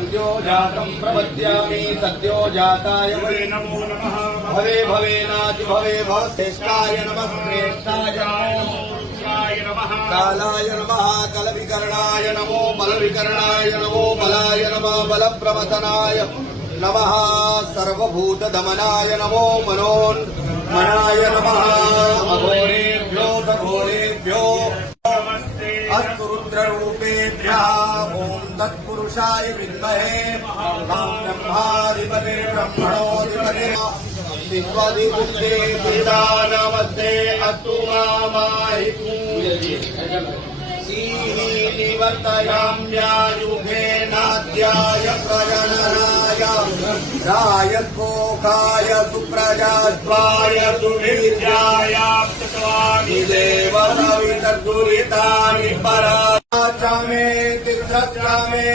सद्यो जातं प्रपद्यामि सद्यो जाताय वै नमो नमः भवे भवेनाति भवे भवश्रेष्ठाय नमः श्रेष्ठाय नमः कालाय नमः कलविकरणाय नमो बलविकरणाय नमो बलाय नमः बलप्रवतनाय नमः सर्वभूतदमनाय नमो मनोन्मनाय नमः अघोरेभ्यो घोरेभ्यो अस्तु रुद्ररूपेभ्यः ॐ तत्पुरुषाय विद्महे ब्रह्माधिपते ब्रह्मणोऽधिपते विश्वाधिपुत्रे वेदानमस्ते अस्तु मामाहितु निवर्तयाम्यायुगे नाद्याय प्रजननाय रायकोकाय सुप्रजात्वाय सुवीर्याय देवतानि पराचामे तिस्रत्रामे